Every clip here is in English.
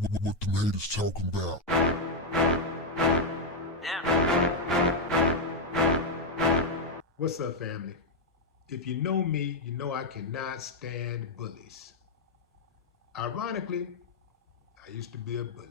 What the haters talking about? What's up, family? If you know me, you know I cannot stand bullies. Ironically, I used to be a bully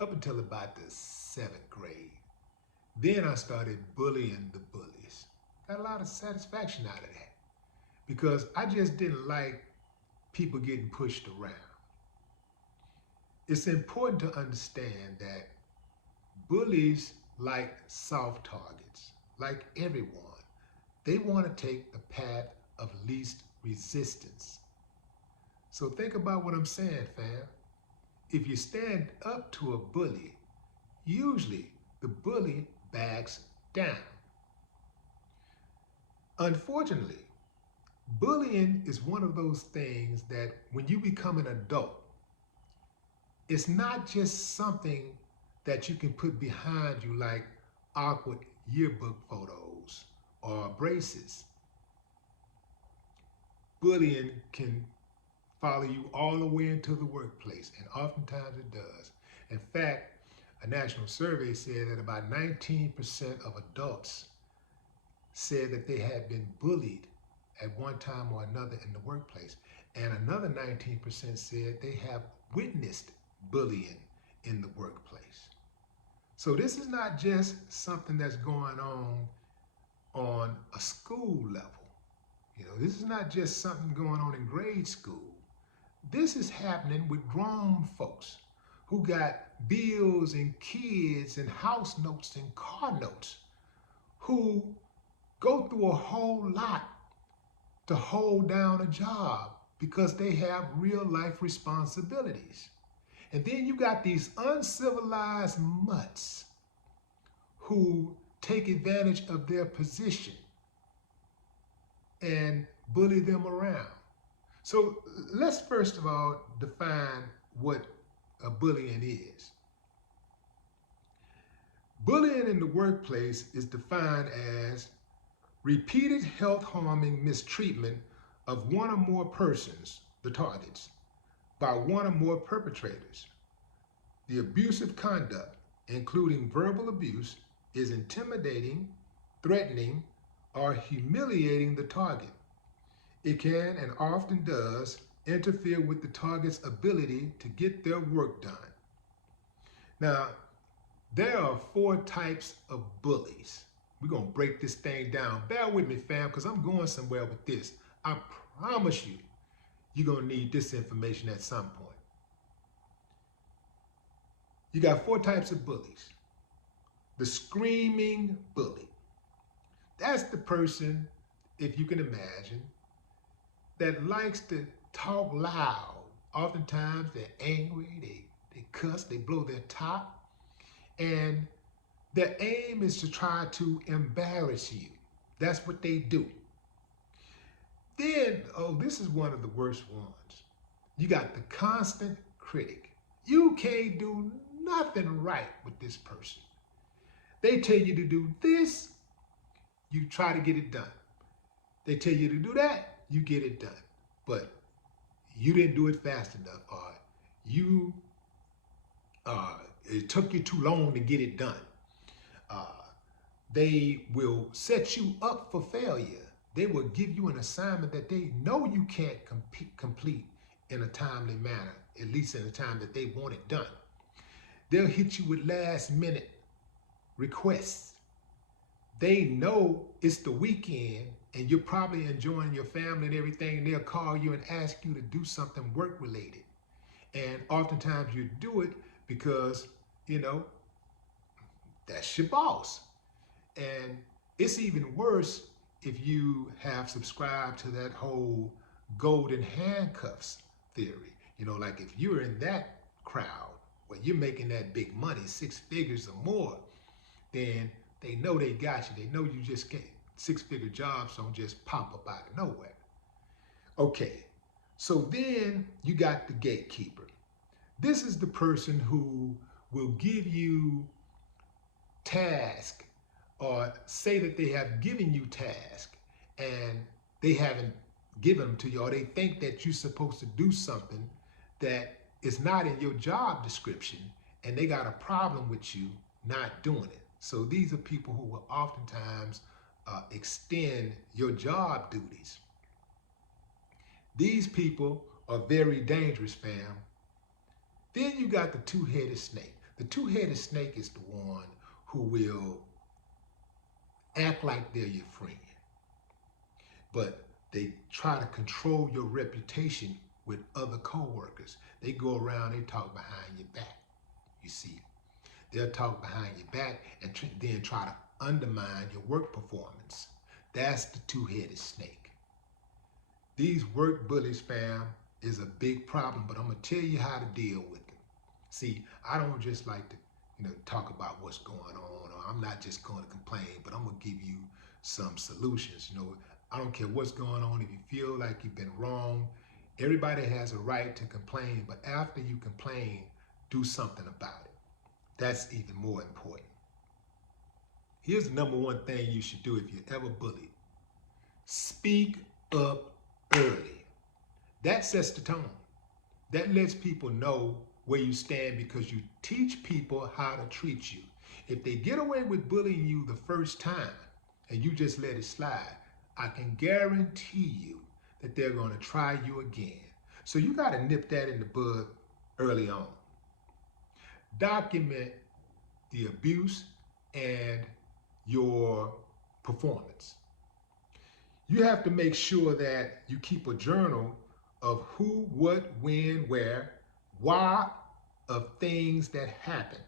up until about the 7th grade. Then I started bullying the bullies. Got a lot of satisfaction out of that because I just didn't like people getting pushed around. It's important to understand that bullies like soft targets, like everyone. They want to take the path of least resistance. So think about what I'm saying, fam. If you stand up to a bully, usually the bully backs down. Unfortunately, bullying is one of those things that when you become an adult, it's not just something that you can put behind you like awkward yearbook photos or braces. Bullying can follow you all the way into the workplace, and oftentimes it does. In fact, a national survey said that about 19% of adults said that they had been bullied at one time or another in the workplace. And another 19% said they have witnessed bullying in the workplace. So this is not just something that's going on a school level. This is not just something going on in grade school. This is happening with grown folks who got bills and kids and house notes and car notes, who go through a whole lot to hold down a job because they have real life responsibilities. And then you got these uncivilized mutts who take advantage of their position and bully them around. So let's first of all define what a bullying is. Bullying in the workplace is defined as repeated health-harming mistreatment of one or more persons, the targets, by one or more perpetrators. The abusive conduct, including verbal abuse, is intimidating, threatening, or humiliating the target. It can and often does interfere with the target's ability to get their work done. Now, there are 4 types of bullies. We're going to break this thing down. Bear with me, fam, because I'm going somewhere with this. I promise you, you're going to need this information at some point. You got 4 types of bullies. The screaming bully. That's the person, if you can imagine, that likes to talk loud. Oftentimes they're angry, they cuss, they blow their top, and their aim is to try to embarrass you. That's what they do. Then, this is one of the worst ones. You got the constant critic. You can't do nothing right with this person. They tell you to do this, you try to get it done. They tell you to do that, you get it done. But you didn't do it fast enough, or it took you too long to get it done. They will set you up for failure. They will give you an assignment that they know you can't complete in a timely manner, at least in the time that they want it done. They'll hit you with last minute requests. They know it's the weekend and you're probably enjoying your family and everything, and they'll call you and ask you to do something work related. And oftentimes you do it because, that's your boss. And it's even worse if you have subscribed to that whole golden handcuffs theory. Like if you're in that crowd where you're making that big money, 6 figures or more, then they know they got you. They know you just can't. 6-figure jobs don't just pop up out of nowhere. Okay, so then you got the gatekeeper. This is the person who will give you tasks or say that they have given you tasks and they haven't given them to you, or they think that you're supposed to do something that it's not in your job description and they got a problem with you not doing it. So these are people who will oftentimes extend your job duties. These people are very dangerous, fam. Then you got the two-headed snake. The two-headed snake is the one who will act like they're your friend, but they try to control your reputation with other coworkers. They go around, they talk behind your back, you see. They'll talk behind your back and then try to undermine your work performance. That's the two-headed snake. These work bullies, fam, is a big problem, but I'm gonna tell you how to deal with them. See, I don't just like to, talk about what's going on, or I'm not just going to complain, but I'm gonna give you some solutions. I don't care what's going on. If you feel like you've been wrong, everybody has a right to complain, but after you complain, do something about it. That's even more important. Here's the number one thing you should do if you're ever bullied. Speak up early. That sets the tone. That lets people know where you stand because you teach people how to treat you. If they get away with bullying you the first time and you just let it slide, I can guarantee you that they're going to try you again. So you got to nip that in the bud early on. Document the abuse and your performance. You have to make sure that you keep a journal of who, what, when, where, why, of things that happen.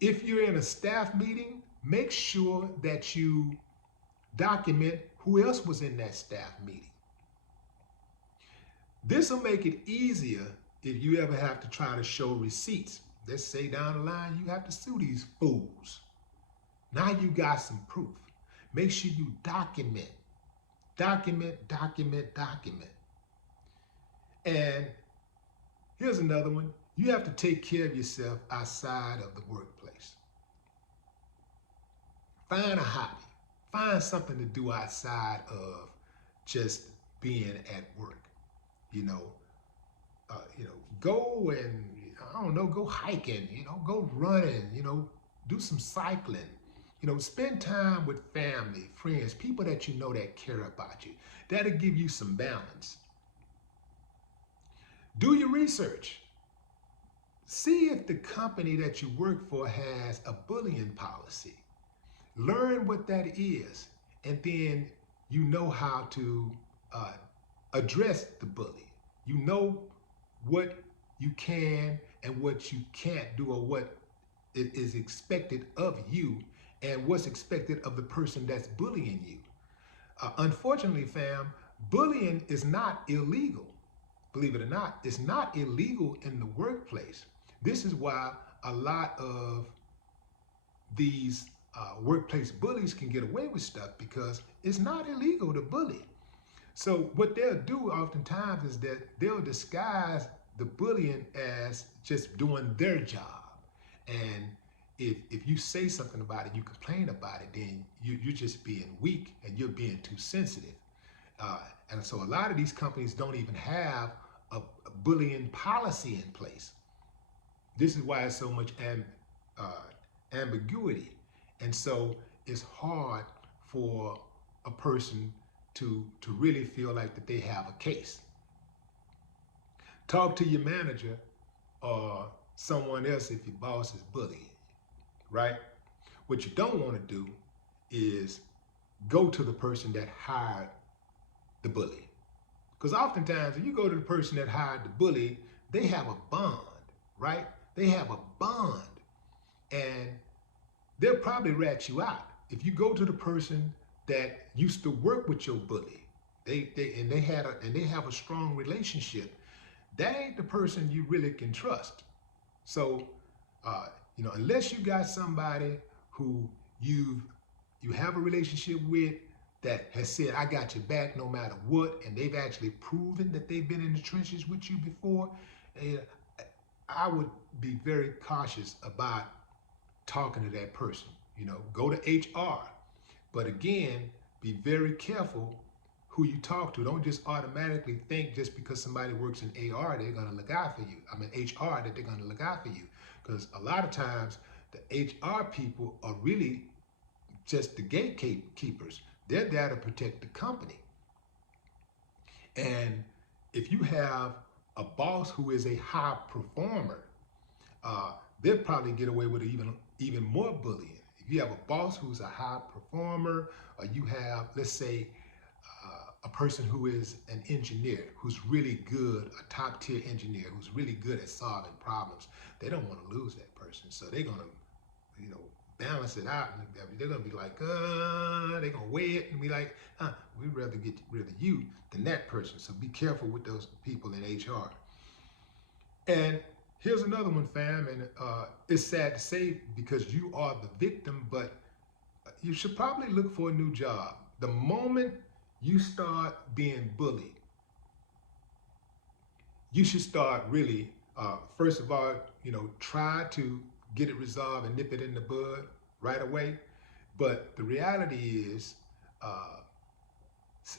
If you're in a staff meeting, make sure that you document who else was in that staff meeting. This will make it easier if you ever have to try to show receipts. Let's say down the line you have to sue these fools. Now you got some proof. Make sure you document. Document. And here's another one. You have to take care of yourself outside of the workplace. Find a hobby. Find something to do outside of just being at work. Go and, go hiking, go running, do some cycling, spend time with family, friends, people that you know that care about you. That'll give you some balance. Do your research. See if the company that you work for has a bullying policy. Learn what that is, and then you know how to address the bully. You know what you can and what you can't do, or what is expected of you and what's expected of the person that's bullying you. Unfortunately, fam, bullying is not illegal. Believe it or not, it's not illegal in the workplace. This is why a lot of these workplace bullies can get away with stuff, because it's not illegal to bully. So what they'll do oftentimes is that they'll disguise the bullying as just doing their job. And if you say something about it, you complain about it, then you're just being weak and you're being too sensitive. And so a lot of these companies don't even have a bullying policy in place. This is why it's so much ambiguity. And so it's hard for a person to really feel like that they have a case. Talk to your manager or someone else if your boss is bullying, right? What you don't want to do is go to the person that hired the bully. Because oftentimes, if you go to the person that hired the bully, they have a bond, right? They have a bond, and they'll probably rat you out. If you go to the person that used to work with your bully, they have a strong relationship, that ain't the person you really can trust. So, unless you got somebody who you have a relationship with that has said, I got your back no matter what, and they've actually proven that they've been in the trenches with you before, I would be very cautious about talking to that person. Go to HR. But again, be very careful who you talk to. Don't just automatically think just because somebody works in AR, they're going to look out for you. I mean, HR, that they're going to look out for you. Because a lot of times, the HR people are really just the gatekeepers. They're there to protect the company. And if you have a boss who is a high performer, they'll probably get away with even more bullying. If you have a boss who's a high performer, or you have, let's say, a person who is an engineer, who's really good, a top tier engineer, who's really good at solving problems, they don't want to lose that person. So they're going to, balance it out. And they're going to be like, they're going to weigh it and be like, we'd rather get rid of you than that person. So be careful with those people in HR. And here's another one, fam, and it's sad to say because you are the victim, but you should probably look for a new job. The moment you start being bullied, you should start really, first of all, try to get it resolved and nip it in the bud right away. But the reality is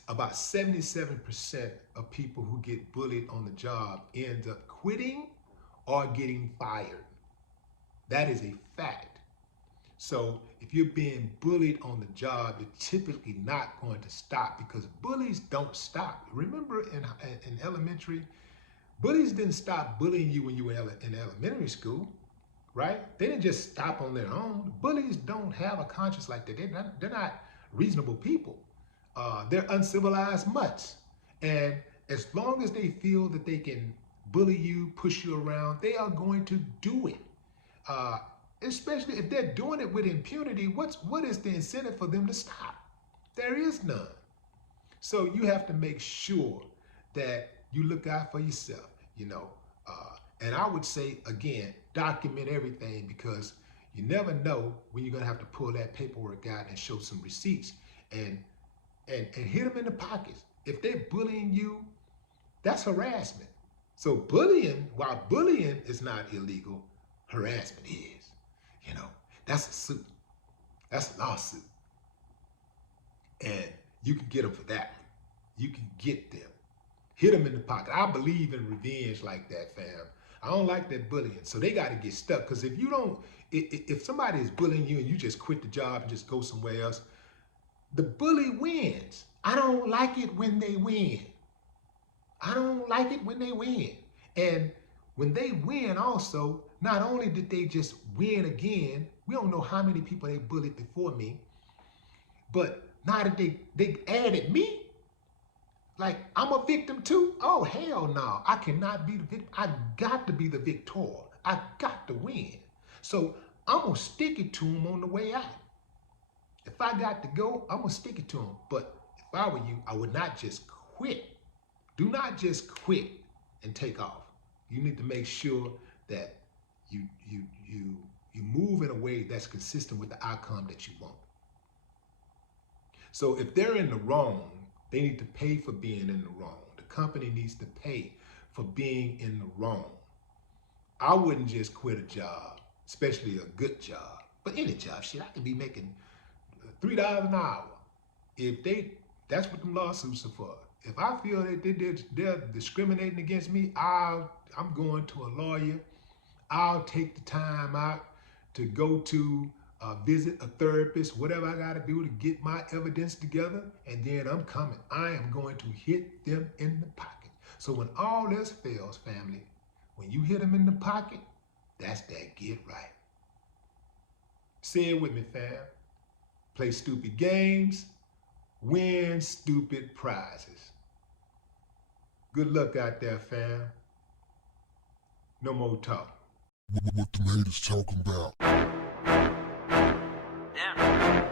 about 77% of people who get bullied on the job end up quitting or getting fired. That is a fact. So if you're being bullied on the job, you're typically not going to stop because bullies don't stop. Remember in elementary, bullies didn't stop bullying you when you were in elementary school, right? They didn't just stop on their own. Bullies don't have a conscience like that. They're not reasonable people. They're uncivilized mutts. And as long as they feel that they can bully you, push you around, they are going to do it. Especially if they're doing it with impunity, what is the incentive for them to stop? There is none. So you have to make sure that you look out for yourself, and I would say, again, document everything because you never know when you're going to have to pull that paperwork out and show some receipts and hit them in the pockets. If they're bullying you, that's harassment. So while bullying is not illegal, harassment is. That's a suit. That's a lawsuit. And you can get them for that one. You can get them. Hit them in the pocket. I believe in revenge like that, fam. I don't like that bullying. So they got to get stuck. Because if somebody is bullying you and you just quit the job and just go somewhere else, the bully wins. I don't like it when they win. I don't like it when they win. And when they win also, not only did they just win again, we don't know how many people they bullied before me, but now that they added me, like I'm a victim too? Oh, hell no. I cannot be the victim. I got to be the victor. I got to win. So I'm going to stick it to them on the way out. If I got to go, I'm going to stick it to them. But if I were you, I would not just quit. Do not just quit and take off. You need to make sure that you move in a way that's consistent with the outcome that you want. So if they're in the wrong, they need to pay for being in the wrong. The company needs to pay for being in the wrong. I wouldn't just quit a job, especially a good job. But any job, shit, I could be making $3 an hour. That's what them lawsuits are for. If I feel that they're discriminating against me, I'm going to a lawyer. I'll take the time out to go to visit a therapist, whatever I got to do to get my evidence together, and then I'm coming. I am going to hit them in the pocket. So when all else fails, family, when you hit them in the pocket, that's that get right. Say it with me, fam. Play stupid games, win stupid prizes. Good luck out there, fam. No more talk. What the haters talking about? Damn.